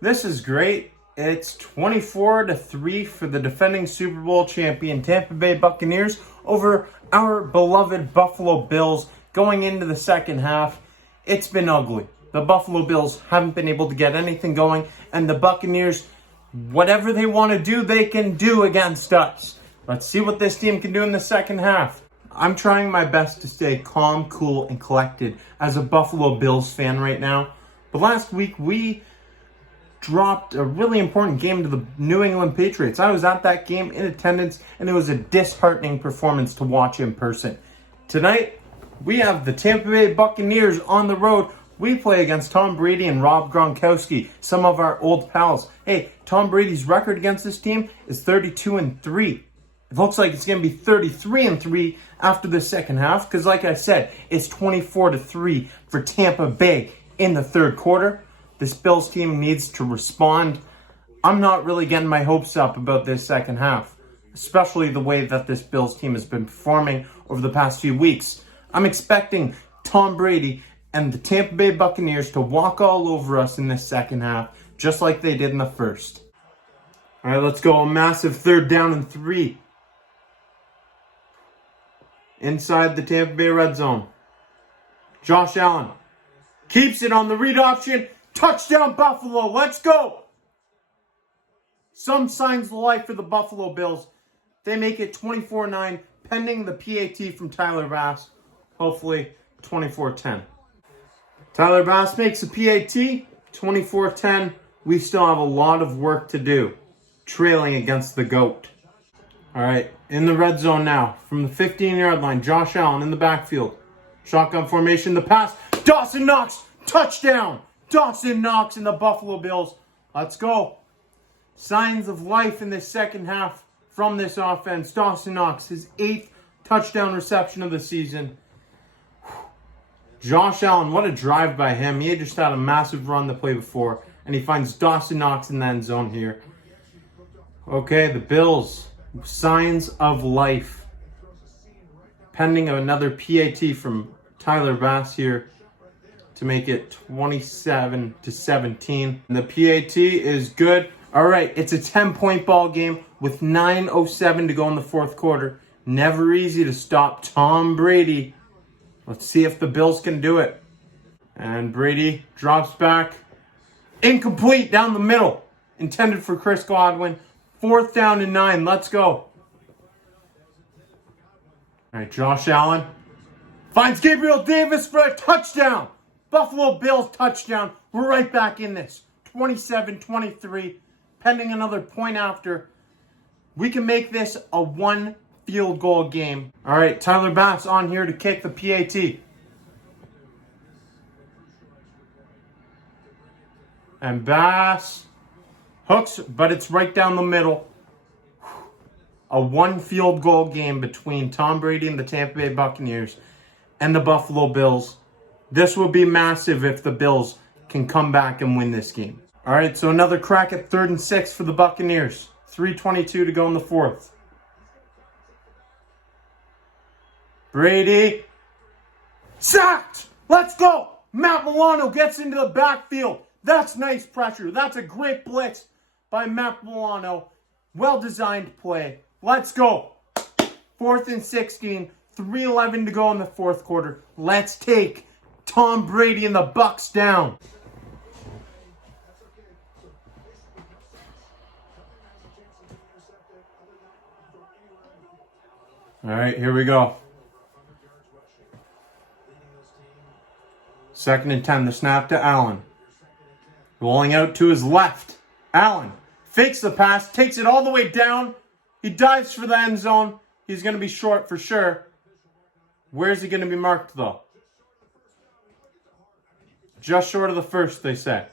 This is great. It's 24-3 for the defending Super Bowl champion Tampa Bay Buccaneers over our beloved Buffalo Bills going into the second half. It's been ugly. The Buffalo Bills haven't been able to get anything going, and the Buccaneers, whatever they want to do, they can do against us. Let's see what this team can do in the second half. I'm trying my best to stay calm, cool, and collected as a Buffalo Bills fan right now. But last week, we dropped a really important game to the New England Patriots. I was at that game in attendance, and it was a disheartening performance to watch in person. Tonight, we have the Tampa Bay Buccaneers on the road. We play against Tom Brady and Rob Gronkowski, some of our old pals. Hey, Tom Brady's record against this team is 32-3. It looks like it's going to be 33-3 after the second half because, like I said, it's 24-3 for Tampa Bay in the third quarter. This Bills team needs to respond. I'm not really getting my hopes up about this second half, especially the way that this Bills team has been performing over the past few weeks. I'm expecting Tom Brady and the Tampa Bay Buccaneers to walk all over us in this second half, just like they did in the first. All right, let's go. A massive 3rd down and 3. Inside the Tampa Bay red zone. Josh Allen keeps it on the read option. Touchdown Buffalo. Let's go. Some signs of life for the Buffalo Bills. They make it 24-9 pending the PAT from Tyler Bass. Hopefully 24-10. Tyler Bass makes a PAT 24-10. We still have a lot of work to do. Trailing against the GOAT. All right, in the red zone now. From the 15-yard line, Josh Allen in the backfield. Shotgun formation, the pass. Dawson Knox, touchdown. Dawson Knox and the Buffalo Bills. Let's go. Signs of life in this second half from this offense. Dawson Knox, his 8th touchdown reception of the season. Josh Allen, what a drive by him. He just had a massive run the play before, and he finds Dawson Knox in the end zone here. Okay, the Bills. Signs of life. Pending another PAT from Tyler Bass here to make it 27-17. And the PAT is good. All right, it's a 10-point ball game with 9:07 to go in the fourth quarter. Never easy to stop Tom Brady. Let's see if the Bills can do it. And Brady drops back. Incomplete down the middle. Intended for Chris Godwin. 4th down and 9. Let's go. All right, Josh Allen finds Gabriel Davis for a touchdown. Buffalo Bills touchdown. We're right back in this. 27-23. Pending another point after. We can make this a 1 field goal game. All right, Tyler Bass on here to kick the PAT. And Bass hooks, but it's right down the middle. A 1 field goal game between Tom Brady and the Tampa Bay Buccaneers and the Buffalo Bills. This will be massive if the Bills can come back and win this game. All right, so another crack at 3rd and 6 for the Buccaneers. 3:22 to go in the fourth. Brady. Sacked! Let's go! Matt Milano gets into the backfield. That's nice pressure. That's a great blitz by Matt Milano. Well-designed play. Let's go. 4th and 16. 3:11 to go in the fourth quarter. Let's take Tom Brady and the Bucs down. All right, here we go. 2nd and 10. The snap to Allen. Rolling out to his left. Allen fakes the pass, takes it all the way down. He dives for the end zone. He's going to be short for sure. Where's he going to be marked, though? Just short of the first, they say.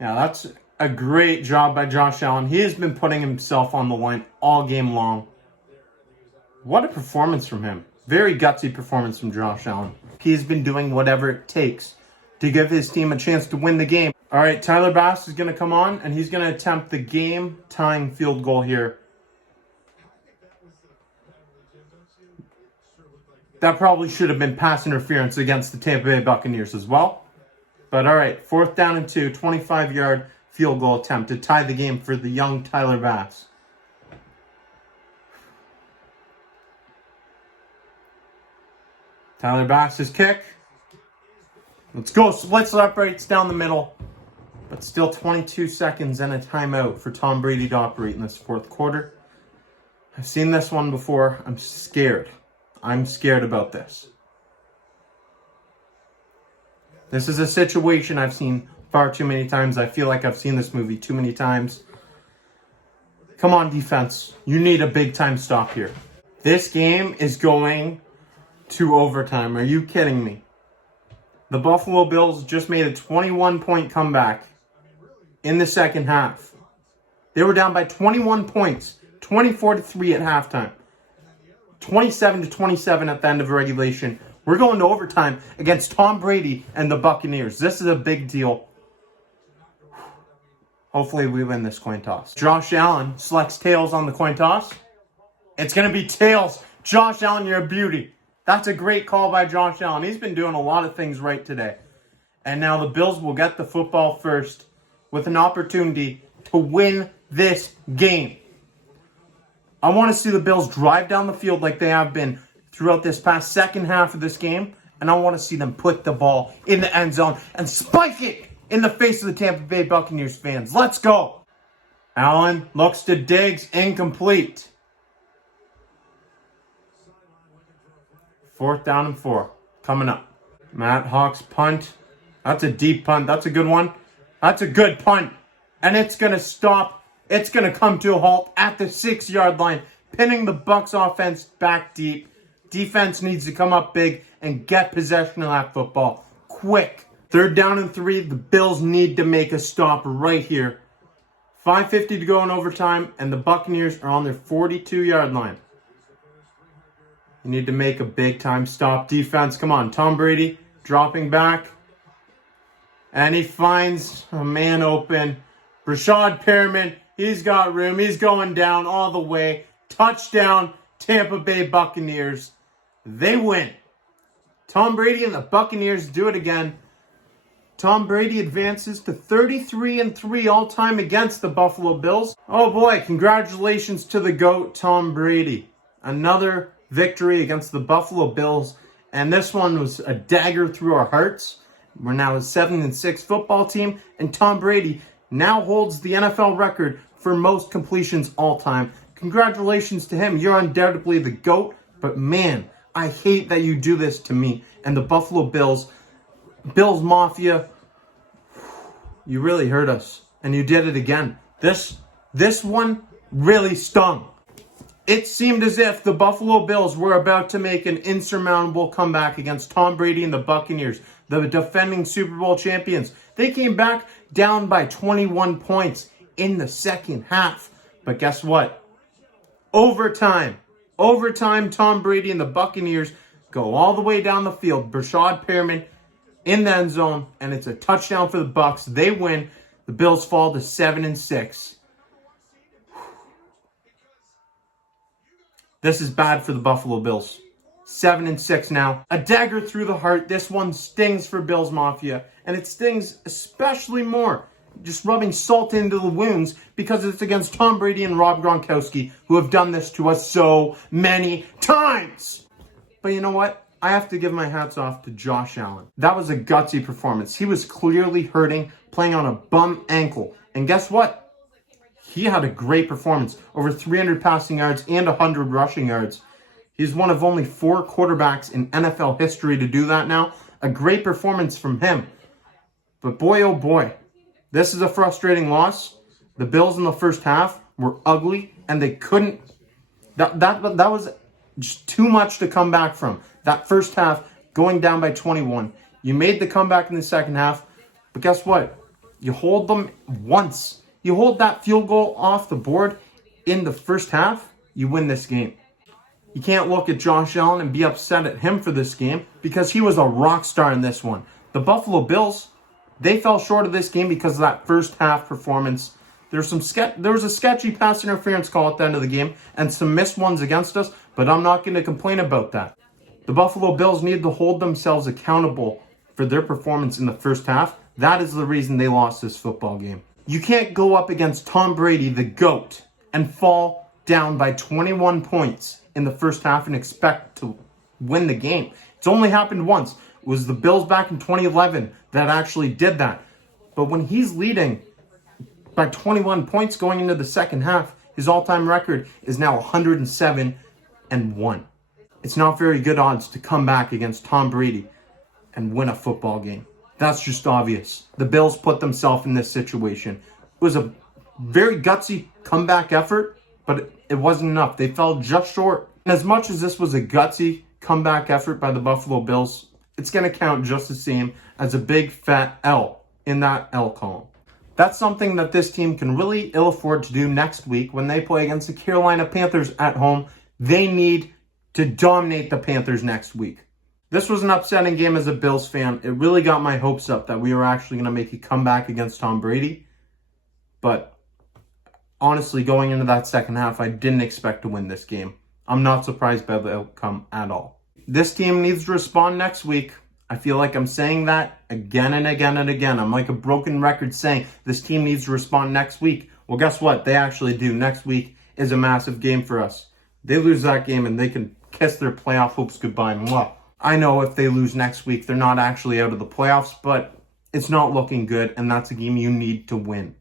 Yeah, that's a great job by Josh Allen. He has been putting himself on the line all game long. What a performance from him. Very gutsy performance from Josh Allen. He's been doing whatever it takes to give his team a chance to win the game. All right, Tyler Bass is going to come on, and he's going to attempt the game-tying field goal here. That probably should have been pass interference against the Tampa Bay Buccaneers as well. But all right, 4th down and 2, 25-yard field goal attempt to tie the game for the young Tyler Bass. Tyler Bass's kick. Let's go. Split separates down the middle. But still 22 seconds and a timeout for Tom Brady to operate in this fourth quarter. I've seen this one before. I'm scared. I'm scared about this. This is a situation I've seen far too many times. I feel like I've seen this movie too many times. Come on, defense. You need a big-time stop here. This game is going to overtime. Are you kidding me? The Buffalo Bills just made a 21-point comeback in the second half. They were down by 21 points, 24-3 at halftime, 27-27 at the end of regulation. We're going to overtime against Tom Brady and the Buccaneers. This is a big deal. Hopefully we win this coin toss. Josh Allen selects tails on the coin toss. It's going to be tails. Josh Allen, you're a beauty. That's a great call by Josh Allen. He's been doing a lot of things right today. And now the Bills will get the football first with an opportunity to win this game. I want to see the Bills drive down the field like they have been throughout this past second half of this game. And I want to see them put the ball in the end zone and spike it in the face of the Tampa Bay Buccaneers fans. Let's go. Allen looks to Diggs, incomplete. 4th down and 4 coming up. Matt Hawk's punt. That's a deep punt. That's a good one. That's a good punt. And it's going to stop. It's going to come to a halt at the 6-yard line, pinning the Bucs offense back deep. Defense needs to come up big and get possession of that football quick. 3rd down and 3. The Bills need to make a stop right here. 5:50 to go in overtime, and the Buccaneers are on their 42-yard line. You need to make a big-time stop. Defense, come on. Tom Brady dropping back. And he finds a man open. Rashad Perriman, he's got room. He's going down all the way. Touchdown, Tampa Bay Buccaneers. They win. Tom Brady and the Buccaneers do it again. Tom Brady advances to 33-3 all-time against the Buffalo Bills. Oh boy, congratulations to the GOAT, Tom Brady. Another victory against the Buffalo Bills. And this one was a dagger through our hearts. We're now a 7-6 football team. And Tom Brady now holds the NFL record for most completions all time. Congratulations to him. You're undoubtedly the GOAT. But man, I hate that you do this to me and the Buffalo Bills. Bills Mafia, you really hurt us. And you did it again. This one really stung. It seemed as if the Buffalo Bills were about to make an insurmountable comeback against Tom Brady and the Buccaneers, the defending Super Bowl champions. They came back down by 21 points in the second half. But guess what? Overtime, Tom Brady and the Buccaneers go all the way down the field. Rashad Perriman in the end zone, and it's a touchdown for the Bucs. They win. The Bills fall to 7-6. This is bad for the Buffalo Bills. 7-6 now. A dagger through the heart. This one stings for Bills Mafia, and it stings especially more, just rubbing salt into the wounds, because it's against Tom Brady and Rob Gronkowski, who have done this to us so many times. But you know what? I have to give my hats off to Josh Allen. That was a gutsy performance. He was clearly hurting, playing on a bum ankle. And guess what? He had a great performance. Over 300 passing yards and 100 rushing yards. He's one of only 4 quarterbacks in NFL history to do that now. A great performance from him. But boy, oh boy, this is a frustrating loss. The Bills in the first half were ugly, and they couldn't. That was just too much to come back from. That first half, going down by 21. You made the comeback in the second half, but guess what? You hold them once. You hold that field goal off the board in the first half, you win this game. You can't look at Josh Allen and be upset at him for this game, because he was a rock star in this one. The Buffalo Bills, they fell short of this game because of that first half performance. There was a sketchy pass interference call at the end of the game and some missed ones against us, but I'm not going to complain about that. The Buffalo Bills need to hold themselves accountable for their performance in the first half. That is the reason they lost this football game. You can't go up against Tom Brady, the GOAT, and fall down by 21 points in the first half and expect to win the game. It's only happened once. It was the Bills back in 2011 that actually did that. But when he's leading by 21 points going into the second half, his all-time record is now 107-1. It's not very good odds to come back against Tom Brady and win a football game. That's just obvious. The Bills put themselves in this situation. It was a very gutsy comeback effort, but it wasn't enough. They fell just short. And as much as this was a gutsy comeback effort by the Buffalo Bills, it's going to count just the same as a big fat L in that L column. That's something that this team can really ill afford to do next week when they play against the Carolina Panthers at home. They need to dominate the Panthers next week. This was an upsetting game as a Bills fan. It really got my hopes up that we were actually going to make a comeback against Tom Brady. But honestly, going into that second half, I didn't expect to win this game. I'm not surprised by the outcome at all. This team needs to respond next week. I feel like I'm saying that again and again and again. I'm like a broken record saying this team needs to respond next week. Well, guess what? They actually do. Next week is a massive game for us. They lose that game and they can kiss their playoff hopes goodbye. Mwah. I know if they lose next week, they're not actually out of the playoffs, but it's not looking good, and that's a game you need to win.